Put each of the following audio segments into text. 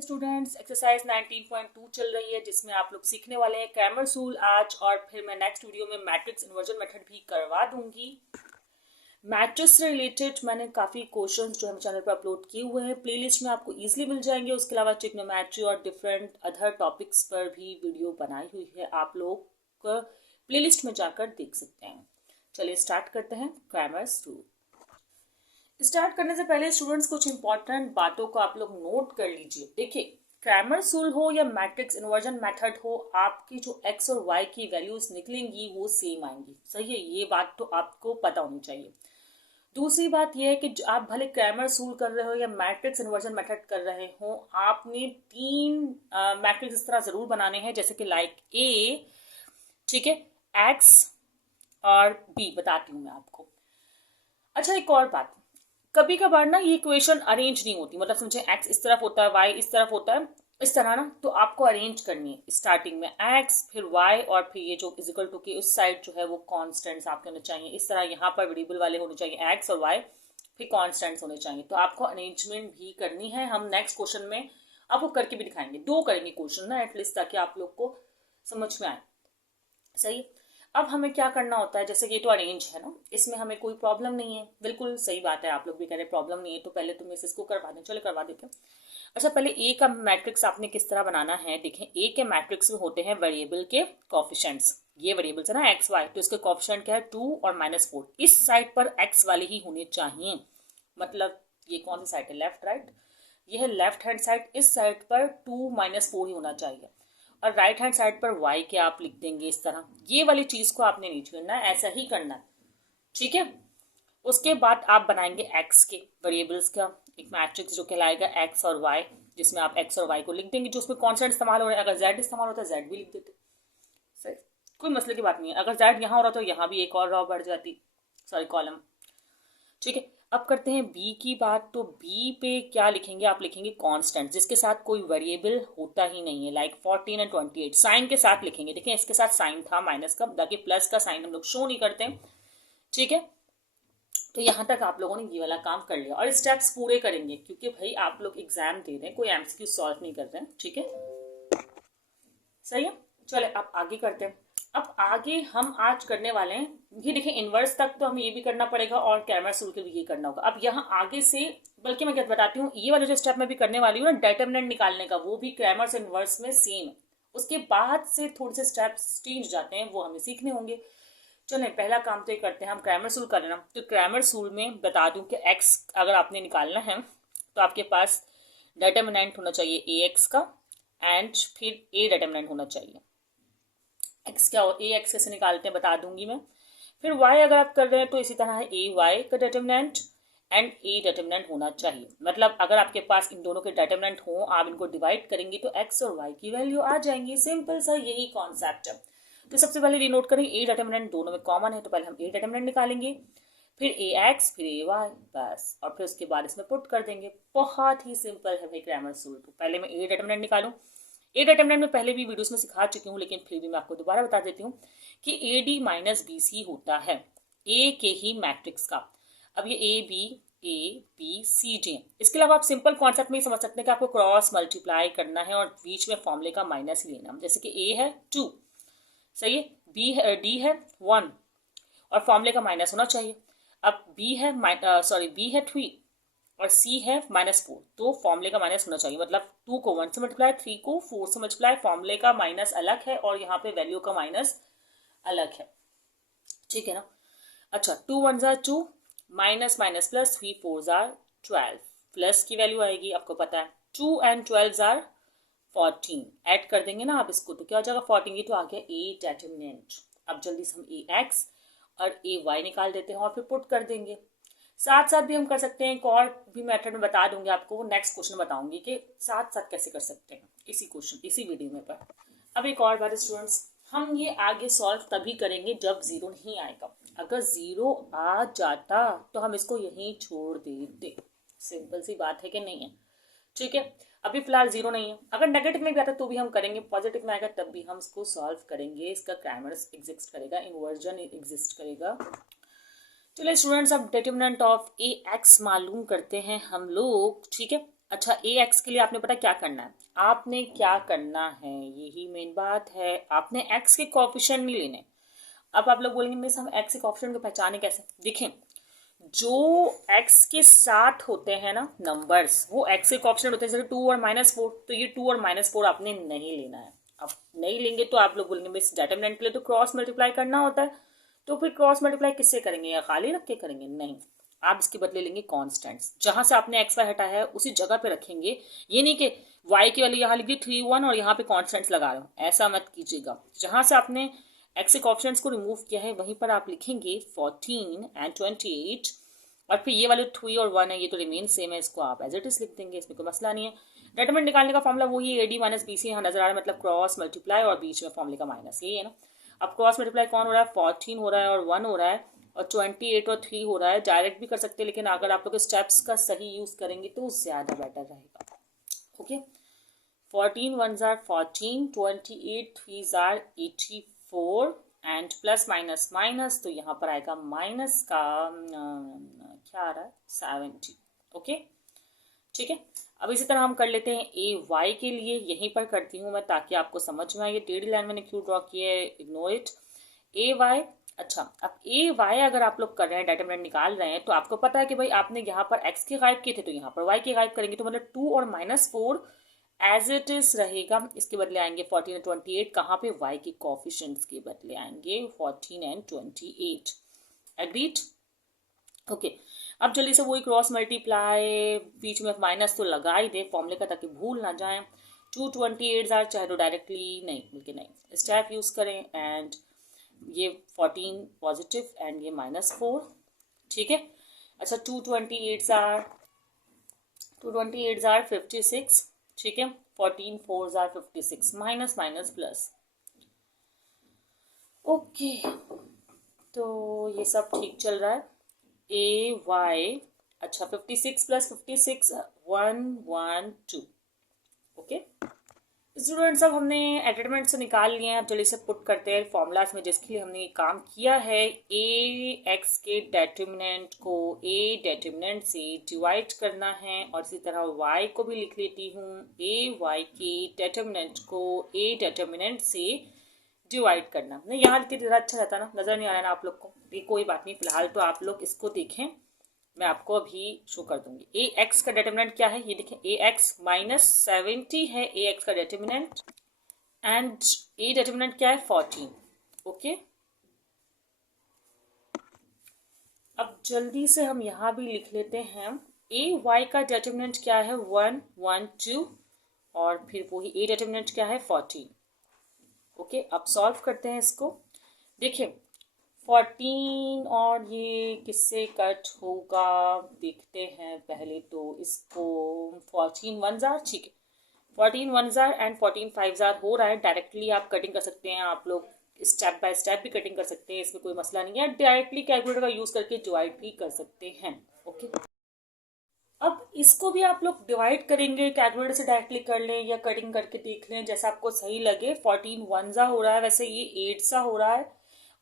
Students exercise 19.2 चल रही है जिसमें आप लोग सीखने वाले हैं क्रैमर रूल आज, और फिर मैं नेक्स्ट वीडियो में मैट्रिक्स इन्वर्जन मेथड भी करवा दूंगी। मैट्रिक्स से रिलेटेड मैंने काफ़ी क्वेश्चंस जो है चैनल पर अपलोड किए हुए हैं, प्लेलिस्ट में आपको इजीली मिल जाएंगे। उसके अलावा ट्रिग्नोमेट्री और डिफरेंट अदर टॉपिक्स पर भी वीडियो बनाई हुई है, आप लोग प्लेलिस्ट में जाकर देख सकते हैं। चलिए स्टार्ट करते हैं क्रैमर्स रूल। स्टार्ट करने से पहले स्टूडेंट्स कुछ इंपॉर्टेंट बातों को आप लोग नोट कर लीजिए। देखिए, क्रैमर्स रूल हो या मैट्रिक्स इन्वर्जन मेथड हो, आपकी जो एक्स और वाई की वैल्यूज निकलेंगी वो सेम आएंगी। सही है, ये बात तो आपको पता होनी चाहिए। दूसरी बात यह है कि आप भले क्रैमर्स रूल कर रहे हो या मैट्रिक्स इन्वर्जन मेथड कर रहे हो, आपने तीन मैट्रिक्स इस तरह जरूर बनाने हैं, जैसे कि लाइक ए, ठीक है, एक्स और बी। बताती हूँ मैं आपको। अच्छा, एक और बात, कभी कभार ना ये इक्वेशन अरेंज नहीं होती, मतलब समझे एक्स इस तरफ होता है, वाई इस तरफ होता है, इस तरह ना, तो आपको अरेंज करनी है। स्टार्टिंग में एक्स, फिर वाई, और फिर ये जो इजिकल टू के उस साइड जो है वो कॉन्स्टेंट्स आपके होने चाहिए। इस तरह यहाँ पर वेरिएबल वाले होने चाहिए एक्स और वाई, फिर कॉन्स्टेंट्स होने चाहिए। तो आपको अरेंजमेंट भी करनी है। हम नेक्स्ट क्वेश्चन में आपको करके भी दिखाएंगे, दो करेंगे क्वेश्चन ना एटलीस्ट, ताकि आप लोग को समझ में आए। सही। अब हमें क्या करना होता है, जैसे ये तो अरेंज है ना, इसमें हमें कोई प्रॉब्लम नहीं है। बिल्कुल सही बात है, आप लोग भी कह रहे प्रॉब्लम नहीं है, तो पहले तुम इसको करवा दें। चलो करवा देते हैं। अच्छा, पहले ए का मैट्रिक्स आपने किस तरह बनाना है, देखें। ए के मैट्रिक्स में होते हैं वेरिएबल के कोफिशिएंट्स। ये वेरिएबल्स है ना एक्स वाई, तो इसके कोफिशिएंट क्या है 2 और -4। इस साइड पर एक्स वाले ही होने चाहिए। मतलब ये कौन सी साइड है, लेफ्ट राइट, ये है लेफ्ट हैंड साइड। इस साइड पर 2 -4 ही होना चाहिए, और राइट हैंड साइड पर y के आप लिख देंगे इस तरह। ये वाली चीज को आपने नहीं छोड़ना है, ऐसा ही करना है, ठीक है। उसके बाद आप बनाएंगे x के वेरिएबल्स का एक मैट्रिक्स जो कहलाएगा x और y, जिसमें आप x और y को लिख देंगे। जो उसमें कॉन्स्टेंट इस्तेमाल हो रहे हैं, अगर z इस्तेमाल होता है z भी लिख देते, सही, कोई मसले की बात नहीं है। अगर z यहाँ हो रहा तो यहाँ भी एक और रॉ बढ़ जाती, सॉरी कॉलम, ठीक है। अब करते हैं बी की बात। तो बी पे क्या लिखेंगे, आप लिखेंगे कांस्टेंट जिसके साथ कोई वेरिएबल होता ही नहीं है, लाइक 14 एंड 28 साइन के साथ लिखेंगे। देखें, इसके साथ साइन था माइनस का, ताकि प्लस का साइन हम लोग शो नहीं करते, ठीक है। तो यहां तक आप लोगों ने ये वाला काम कर लिया, और स्टेप्स पूरे करेंगे क्योंकि भाई आप लोग एग्जाम दे रहे हैं, कोई एमसीक्यू सॉल्व नहीं कर रहे हैं, ठीक है। सही है, चले अब आगे करते हैं। अब आगे हम आज करने वाले हैं, ये देखें इनवर्स तक तो हमें ये भी करना पड़ेगा और क्रैमर्स रूल के भी ये करना होगा। अब यहाँ आगे से, बल्कि मैं क्या बताती हूँ, ये वाला जो स्टेप मैं भी करने वाली हूँ ना डिटरमिनेंट निकालने का, वो भी क्रैमर्स इनवर्स में सेम है। उसके बाद से थोड़े से स्टेप्स चेंज जाते हैं, वो हमें सीखने होंगे। चलें, पहला काम तो ये करते हैं हम क्रैमर्स रूल कर लेना। तो क्रैमर्स रूल में बता दूं कि एक्स अगर आपने निकालना है तो आपके पास डिटरमिनेंट होना चाहिए ए एक्स का, एंड फिर ए डिटरमिनेंट होना चाहिए। एक्स क्या हो, ए एक्स कैसे निकालते हैं बता दूंगी मैं। फिर वाई अगर आप कर रहे हैं तो इसी तरह है, ए वाई का डिटरमिनेंट एंड ए डिटरमिनेंट होना चाहिए। मतलब अगर आपके पास इन दोनों के डिटरमिनेंट हो, आप इनको डिवाइड करेंगे तो एक्स और वाई की वैल्यू आ जाएंगी। सिंपल सा यही कॉन्सेप्ट है। तो सबसे पहले रिनोट करेंगे, ए डिटरमिनेंट दोनों में कॉमन है, तो पहले हम ए डिटरमिनेंट निकालेंगे, फिर ए एक्स, फिर ए वाई, बस, और फिर उसके बाद इसमें पुट कर देंगे। बहुत ही सिंपल है भाई क्रैमर्स रूल। तो पहले मैं ए डिटरमिनेंट निकालूं। ए डिटरमिनेंट में पहले भी वीडियोस में सिखा चुकी हूँ, लेकिन फिर भी मैं आपको दोबारा बता देती हूँ कि A D minus B C होता है ए के ही मैट्रिक्स का। अब ये ए बी सी डी, इसके अलावा आप सिंपल कॉन्सेप्ट में ही समझ सकते हैं कि आपको क्रॉस मल्टीप्लाई करना है और बीच में फॉर्मूले का माइनस ही लेना। जैसे कि ए है 2, सही है, बी है डी है 1, और फॉर्मूले का माइनस होना चाहिए। अब बी है बी है 3 और सी है -4, तो फॉर्मूले का माइनस होना चाहिए। मतलब 2 को 1 से मल्टीप्लाई, 3 को 4 से मल्टीप्लाई, फॉर्मूले का माइनस अलग है और यहाँ पे वैल्यू का माइनस अलग है, ठीक है ना। अच्छा, 2 1 jar 2, minus minus plus, 3 4 jar 12, plus की वैल्यू आएगी, आपको पता है 2 एंड 12 जार 14। ऐड कर देंगे ना आप इसको, तो क्या हो जाएगा 14, ये तो आ गया ए डिटरमिनेंट। अब जल्दी से हम ए एक्स और ए वाई निकाल देते हैं और फिर पुट कर देंगे। साथ साथ भी हम कर सकते हैं, एक और भी मेथड में बता दूंगी आपको, नेक्स्ट क्वेश्चन बताऊंगी कि साथ साथ कैसे कर सकते हैं इसी क्वेश्चन इसी वीडियो में पर। अब एक और बात स्टूडेंट्स, हम ये आगे सॉल्व तभी करेंगे जब जीरो नहीं आएगा। अगर जीरो आ जाता तो हम इसको यहीं छोड़ देते। सिंपल सी बात है कि नहीं है, ठीक है। अभी फिलहाल जीरो नहीं है, अगर नेगेटिव में भी आता तो भी हम करेंगे, पॉजिटिव में आएगा तब भी हम इसको सॉल्व करेंगे। इसका क्रैमर्स एग्जिस्ट करेगा, इन्वर्जन एग्जिस्ट करेगा। चलिए स्टूडेंट्स, अब डिटरमिनेंट ऑफ ए एक्स मालूम करते हैं हम लोग, ठीक है। अच्छा, ए एक्स के लिए आपने पता क्या करना है, आपने क्या करना है, यही मेन बात है, आपने एक्स के कोएफिशिएंट नहीं लेने। अब आप लोग बोलेंगे मिस हम एक्स के कोएफिशिएंट को पहचाने कैसे? देखें, जो एक्स के साथ होते हैं ना नंबर्स, वो एक्स के कोएफिशिएंट होते हैं, जैसे 2 और -4, तो ये 2 और -4 आपने नहीं लेना है। अब नहीं लेंगे तो आप लोग बोलेंगे मिस डिटरमिनेंट के लिए तो क्रॉस मल्टीप्लाई करना होता है, तो फिर क्रॉस मल्टीप्लाई किससे करेंगे, या खाली रख के करेंगे? नहीं, आप इसके बदले लेंगे कॉन्स्टेंट्स, जहां से आपने एक्स वाई हटाया है उसी जगह पे रखेंगे। ये नहीं कि वाई की वैल्यू यहाँ लिख दी 3 1 और यहाँ पे कॉन्स्टेंट्स लगा रहे हो, ऐसा मत कीजिएगा। जहां से आपने एक्स के कोएफिशिएंट्स को रिमूव किया है वहीं पर आप लिखेंगे 14 एंड 28, और फिर ये वाले 3 और 1 है, ये तो रिमेन सेम है, इसको आप एज इट इज लिख देंगे, इसमें कोई मसला नहीं है। डिटरमिनेंट निकालने का फॉर्मूला वही है, एडी माइनस बी सी यहाँ नजर आ रहा है, मतलब क्रॉस मल्टीप्लाई और बीच में फॉर्मूले का माइनस, यही है ना। अब क्रॉस मल्टीप्लाई कौन हो रहा है, 14 हो रहा है और 1 हो रहा है, और 28 और 3 हो रहा है। डायरेक्ट भी कर सकते हैं, लेकिन अगर आप लोग स्टेप्स का सही यूज करेंगे तो ज्यादा बेटर रहेगा। Okay, 14 1s are 14, 28 3s are 84 and plus minus minus, तो यहाँ पर आएगा माइनस का क्या आ रहा है 70। ओके, ठीक है। अब इसी तरह हम कर लेते हैं ए वाई के लिए, यहीं पर करती हूँ मैं ताकि आपको समझ में आए। ये टेढ़ी लाइन मैंने क्यों ड्रॉ की है, इग्नोर इट। ए वाई, अच्छा अब ए वाई अगर आप लोग कर रहे हैं, डिटरमिनेंट निकाल रहे हैं, तो आपको पता है कि भाई आपने यहाँ पर एक्स के गायब किए थे तो यहाँ पर वाई के गायब करेंगे, तो मतलब 2 और -4 एज इट इज रहेगा। इसके बदले आएंगे 14 और 28, कहाँ पे, वाई के कोएफिशिएंट्स के बदले आएंगे 14 एंड 28। एग्रीड? ओके, अब जल्दी से वही क्रॉस मल्टीप्लाई, बीच में माइनस तो लगा ही दे फॉर्मूले का ताकि भूल ना जाए। 228 आर, चाहे तो डायरेक्टली नहीं बल्कि नहीं स्टेप यूज करें, एंड ये 14 पॉजिटिव एंड ये -4, ठीक है। अच्छा 228 आर 56, ठीक है। 14 4s are 56, minus minus plus. Okay, तो ये सब ठीक चल रहा है। ए वाई, अच्छा 56 प्लस 56 112। ओके स्टूडेंट्स, अब हमने एडिटमेंट से निकाल लिए हैं, अब जल्दी से पुट करते हैं फॉर्मूलाज में जिसके लिए हमने ये काम किया है। ए एक्स के डेटर्मिनेंट को ए डेटर्मिनेंट से डिवाइड करना है, और इसी तरह वाई को भी लिख लेती हूँ, ए वाई के डेटर्मिनेंट को ए डेटर्मिनेंट से डिवाइड करना। नहीं यहाँ लिखते ज़रा अच्छा रहता ना, नज़र नहीं आ रहा ना आप लोग को, ये कोई बात नहीं, फिलहाल तो आप लोग इसको देखें, मैं आपको अभी शो कर दूंगी। ए एक्स का डिटरमिनेंट क्या है, ये देखें, ए एक्स -70 है ए एक्स का डिटरमिनेंट, एंड ए डिटरमिनेंट क्या है 14। ओके, अब जल्दी से हम यहाँ भी लिख लेते हैं, ए वाई का डिटरमिनेंट क्या है 1 1 2, और फिर वही ए डिटरमिनेंट क्या है 14। ओके, अब सॉल्व करते हैं इसको। देखिए 14 और ये किससे कट होगा, देखते हैं पहले तो इसको। 14 1s आर, ठीक है, 14 1s are and 14 5s are हो रहा है। डायरेक्टली आप कटिंग कर सकते हैं, आप लोग स्टेप बाय स्टेप भी कटिंग कर सकते हैं, इसमें कोई मसला नहीं है। डायरेक्टली कैलकुलेटर का यूज करके डिवाइड भी कर सकते हैं। ओके, अब इसको भी आप लोग डिवाइड करेंगे, कैलकुलेटर से डायरेक्टली कर लें या कटिंग करके देख लें, जैसा आपको सही लगे। 14 1s हो रहा है, वैसे ये 8s हो रहा है,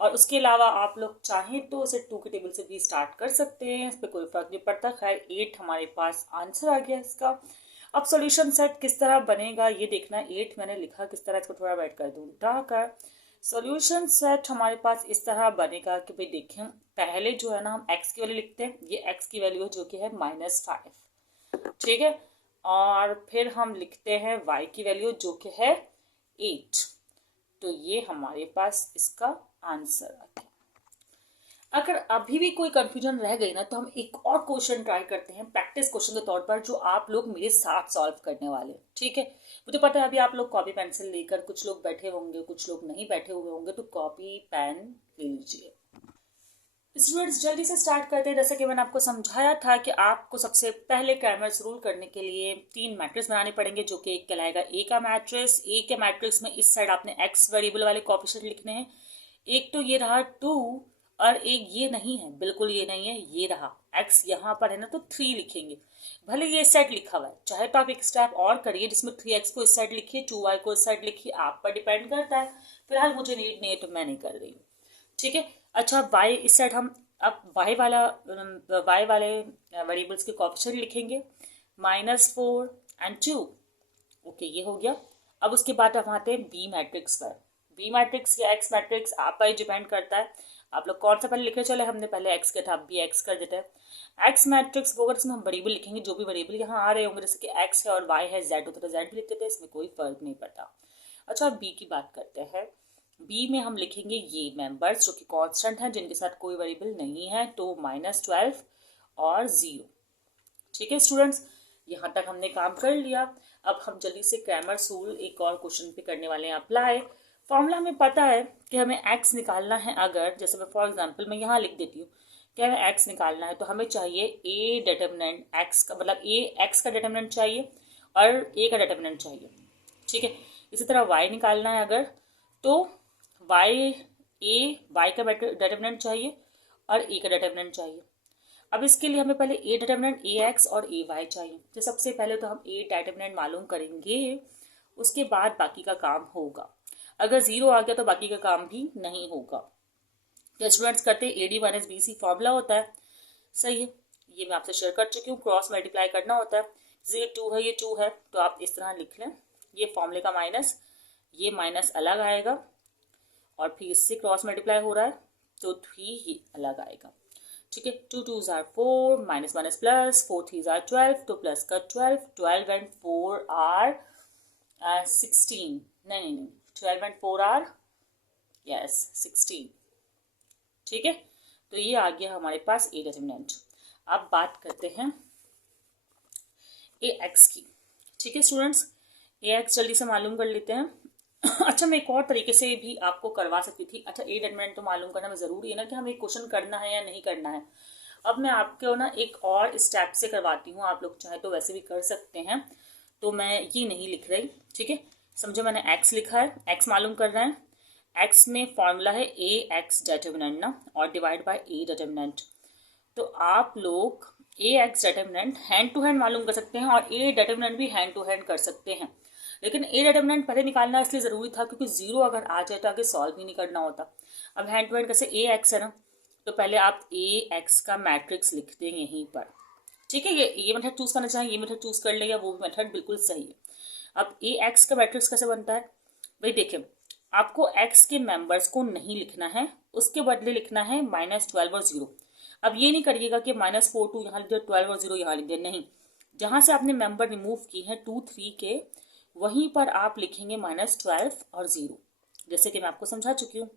और उसके अलावा आप लोग चाहें तो इसे 2 के टेबल से भी स्टार्ट कर सकते हैं, इस पर कोई फर्क नहीं पड़ता। खैर 8 हमारे पास आंसर आ गया इसका। अब सॉल्यूशन सेट किस तरह बनेगा ये देखना। 8 मैंने लिखा किस तरह, इसको थोड़ा वेट कर दूँ उठाकर। सॉल्यूशन सेट हमारे पास इस तरह बनेगा कि भाई देखें, पहले जो है ना हम x की वैल्यू लिखते हैं, ये x की वैल्यू जो कि है -5, ठीक है, और फिर हम लिखते हैं y की वैल्यू जो कि है 8, तो ये हमारे पास इसका आंसर आ गया। अगर अभी भी कोई कंफ्यूजन रह गई ना, तो हम एक और क्वेश्चन ट्राई करते हैं प्रैक्टिस क्वेश्चन के तौर पर, जो आप लोग मेरे साथ सॉल्व करने वाले, ठीक है। मुझे पता है अभी आप लोग कॉपी पेंसिल लेकर, कुछ लोग बैठे होंगे कुछ लोग नहीं बैठे हुए होंगे, तो कॉपी पेन ले लीजिए। स्टूडेंट्स जल्दी से स्टार्ट करते हैं। जैसे कि मैंने आपको समझाया था कि आपको सबसे पहले क्रैमर्स रूल करने के लिए 3 मैट्रिक्स बनाने पड़ेंगे, जो कि एक कहलाएगा ए का मैट्रिक्स। ए के मैट्रिक्स में इस साइड आपने एक्स वेरिएबल वाले कोएफिशिएंट लिखने हैं। एक तो ये रहा 2, और एक ये नहीं है, बिल्कुल ये नहीं है, ये रहा x यहाँ पर है ना, तो 3 लिखेंगे। भले ये इस साइड लिखा हुआ है, चाहे तो आप एक स्टेप और करिए जिसमें 3x को इस साइड लिखिए, 2y को इस साइड लिखिए, आप पर डिपेंड करता है। फिलहाल मुझे नीड नहीं है तो मैं नहीं कर रही हूँ, ठीक है। अच्छा y इस साइड हम अब y वाले वेरिएबल्स के कोएफिशिएंट लिखेंगे, -4 एंड 2। ओके, ये हो गया। अब उसके बाद हम आते हैं बी मैट्रिक्स पर। बी मैट्रिक्स या एक्स मैट्रिक्स आप पर डिपेंड करता है, आप लोग कौन सा पहले लिखे चले। हमने पहले एक्स किया था, अब भी एक्स कर देते हैं। एक्स मैट्रिक्स को अगर इसमें हम वेरिएबल लिखेंगे, जो भी वेरिएबल यहाँ आ रहे होंगे, जैसे कि एक्स है और वाई है, जेड होता है तो जेड भी लिख देते हैं, इसमें कोई फर्क नहीं पड़ता। अच्छा, बी की बात करते हैं। बी में हम लिखेंगे ये मेंबर्स जो कि कांस्टेंट हैं, जिनके साथ कोई वेरिएबल नहीं है, तो -12 और 0। ठीक है स्टूडेंट्स, यहाँ तक हमने काम कर लिया। अब हम जल्दी से क्रैमर्स रूल एक और क्वेश्चन पे करने वाले हैं अप्लाई। फॉर्मूला हमें पता है कि हमें x निकालना है। अगर जैसे मैं फॉर एग्जांपल मैं यहाँ लिख देती हूँ कि हमें x निकालना है, तो हमें चाहिए a डिटर्मिनेंट x का, मतलब a x का डिटर्मिनेंट चाहिए और a का डिटर्मिनेंट चाहिए। ठीक है, इसी तरह y निकालना है अगर, तो y का डिटर्मिनेंट चाहिए और a का डिटर्मिनेंट चाहिए। अब इसके लिए हमें पहले a डिटर्मिनेंट ax और ay चाहिए। तो सबसे पहले तो हम a डिटर्मिनेंट मालूम करेंगे, उसके बाद बाकी का काम होगा। अगर 0 आ गया तो बाकी का काम भी नहीं होगा। तो स्टूडेंट्स करते हैं AD - BC फॉर्मूला होता है। सही है, ये मैं आपसे शेयर कर चुकी हूँ। क्रॉस मल्टीप्लाई करना होता है। ये 2 है, ये 2 है, तो आप इस तरह लिख लें। ये फॉर्मूले का माइनस, ये माइनस अलग आएगा और फिर इससे क्रॉस मल्टीप्लाई हो रहा है तो 3 ही अलग आएगा। ठीक है, 2 2s are 4, minus minus plus, 4 3s are 12, तो प्लस का 12 एंड 4 आर 16, नहीं 12 एंड 4 आर यस 16। ठीक है, तो ये आ गया हमारे पास ए डिटर्मिनेंट। अब बात करते हैं ए एक्स की। ठीक है स्टूडेंट्स, ए एक्स जल्दी से मालूम कर लेते हैं। अच्छा, मैं एक और तरीके से भी आपको करवा सकती थी। अच्छा, ए डिटर्मिनेंट तो मालूम करना ज़रूरी है ना कि हमें क्वेश्चन करना है या नहीं करना है। अब मैं आपको ना एक और स्टेप से करवाती हूँ, आप लोग चाहे तो वैसे भी कर सकते हैं, तो मैं ये नहीं लिख रही। ठीक है, समझो मैंने एक्स लिखा है, एक्स मालूम कर रहे हैं। एक्स में फॉर्मूला है ए एक्स डिटर्मिनेंट ना, और डिवाइड बाय ए डिटर्मिनेंट। तो आप लोग A X determinant hand to hand मालूम कर सकते हैं और ए डिटर्मिनेंट भी हैंड टू हैंड कर सकते हैं। लेकिन ए डिटर्मिनेंट पहले निकालना इसलिए ज़रूरी था क्योंकि 0 अगर आ जाए तो आगे सॉल्व ही नहीं करना होता। अब हैंड टू हैंड कैसे, ए एक्स है ना, तो पहले आप ए एक्स का मैट्रिक्स लिख दें यहीं पर। ठीक है, ये मेथड चूज करना चाहें, ये मेथड चूज कर लेगा, वो भी मेथड बिल्कुल सही है। अब ए एक्स का मैट्रिक्स कैसे बनता है भाई, देखिए आपको एक्स के मेंबर्स को नहीं लिखना है, उसके बदले लिखना है -12 और 0। अब ये नहीं करिएगा कि -4 2 यहाँ लिख दिया, 12 और 0 यहाँ लिख दिया, नहीं। जहाँ से आपने मेंबर रिमूव की है 2 3 के, वहीं पर आप लिखेंगे -12 और 0, जैसे कि मैं आपको समझा चुकी हूँ।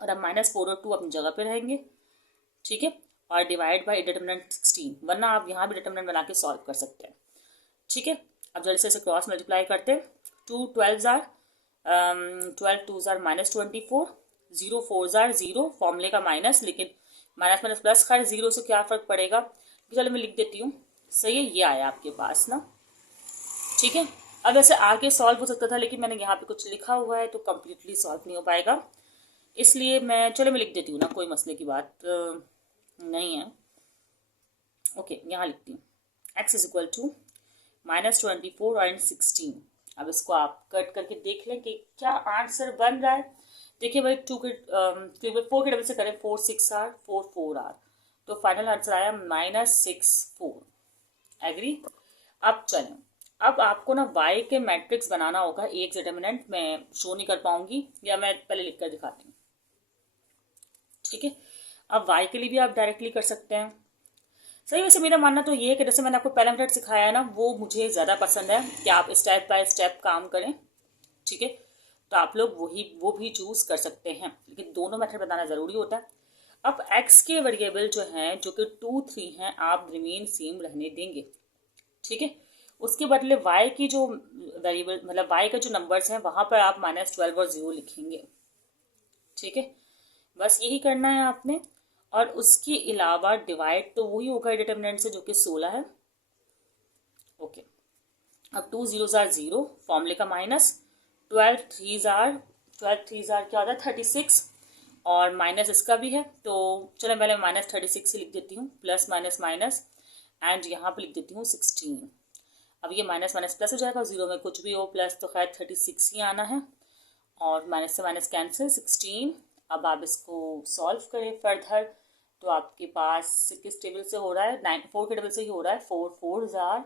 और अब -4 और 2 अपनी जगह पे रहेंगे। ठीक है, और डिवाइड बाय डिटर्मिनेंट 16, वरना आप यहाँ भी डिटर्मिनेंट बना के सॉल्व कर सकते हैं। ठीक है, अब जल्दी से इसे क्रॉस मल्टीप्लाई करते हैं। 2 12s are 12 2s are -24, 0 4s are 0, फॉर्मूले का माइनस, लेकिन माइनस माइनस प्लस, खैर 0 से क्या फ़र्क पड़ेगा। चलो मैं लिख देती हूँ। सही है, ये आया आपके पास ना। ठीक है, अब ऐसे आगे सॉल्व हो सकता था, लेकिन मैंने यहाँ पे कुछ लिखा हुआ है तो कम्प्लीटली सॉल्व नहीं हो पाएगा, इसलिए चलो मैं लिख देती हूँ ना, कोई मसले की बात नहीं है। ओके, यहाँ लिखती हूँ x is equal to -24 and 16। अब इसको आप कट करके देख लें कि क्या आंसर बन रहा है। देखिए भाई, 4 के डबल से करें, 4 6 आर 4 4 आर, तो फाइनल आंसर आया -64। एग्री। अब चलें, अब आपको ना y के मैट्रिक्स बनाना होगा। एक डिटर्मिनेंट मैं शो नहीं कर पाऊंगी, या मैं पहले लिख कर दिखाती हूँ। ठीक है, अब y के लिए भी आप डायरेक्टली कर सकते हैं। सही, वैसे मेरा मानना तो ये है कि जैसे मैंने आपको पहला मेथड सिखाया है ना, वो मुझे ज़्यादा पसंद है कि आप स्टेप बाय स्टेप काम करें। ठीक है, तो आप लोग वो भी चूज कर सकते हैं, लेकिन दोनों मेथड बताना ज़रूरी होता है। अब x के वेरिएबल जो हैं, जो कि 2 3 हैं, आप रिमेन सेम रहने देंगे। ठीक है, उसके बदले y की जो वेरिएबल, मतलब y के जो नंबर्स हैं, वहाँ पर आप -12 और 0 लिखेंगे। ठीक है, बस यही करना है आपने। और उसके अलावा डिवाइड तो वही होगा डिटर्मिनेंट से, जो कि 16 है। ओके, अब 2 0s आर 0, फॉर्मूले का माइनस, 12 3s आर क्या होता है 36, और माइनस इसका भी है, तो चलो पहले -36 से लिख देती हूँ, प्लस माइनस माइनस, एंड यहाँ पे लिख देती हूँ 16। अब ये माइनस माइनस प्लस हो जाएगा, 0 में कुछ भी हो प्लस तो खैर 36 ही आना है, और माइनस से माइनस कैंसिल 16। अब आप इसको सॉल्व करें फर्दर, तो आपके पास किस टेबल से हो रहा है, 4 के टेबल से ही हो रहा है। 4 4s are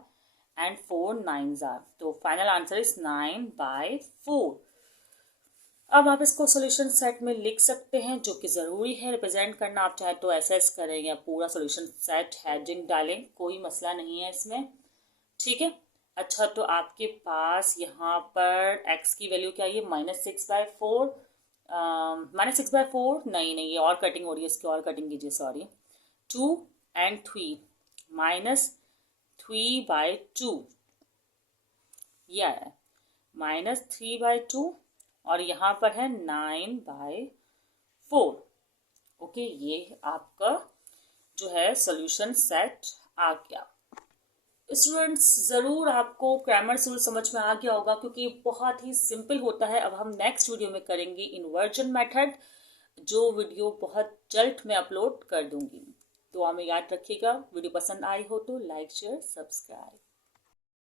and 4 9s are, तो फाइनल आंसर इज 9/4। अब आप इसको सॉल्यूशन सेट में लिख सकते हैं, जो कि ज़रूरी है रिप्रेजेंट करना। आप चाहे तो एसएस करें या पूरा सॉल्यूशन सेट हेडिंग डालें, कोई मसला नहीं है इसमें, ठीक है। अच्छा, तो आपके पास यहाँ पर x की वैल्यू क्या है, -6/4, -6/4 नहीं, ये और कटिंग हो रही है, इसकी और कटिंग कीजिए, सॉरी। 2 and 3, -3/2, ये आया -3/2, और यहाँ पर है 9/4। ओके, ये आपका जो है सॉल्यूशन सेट आ गया। स्टूडेंट्स, ज़रूर आपको ग्रामर रूल समझ में आ गया होगा, क्योंकि बहुत ही सिंपल होता है। अब हम नेक्स्ट वीडियो में करेंगे इन्वर्जन मेथड, जो वीडियो बहुत जल्द मैं अपलोड कर दूंगी। तो हमें याद रखिएगा, वीडियो पसंद आई हो तो लाइक शेयर सब्सक्राइब।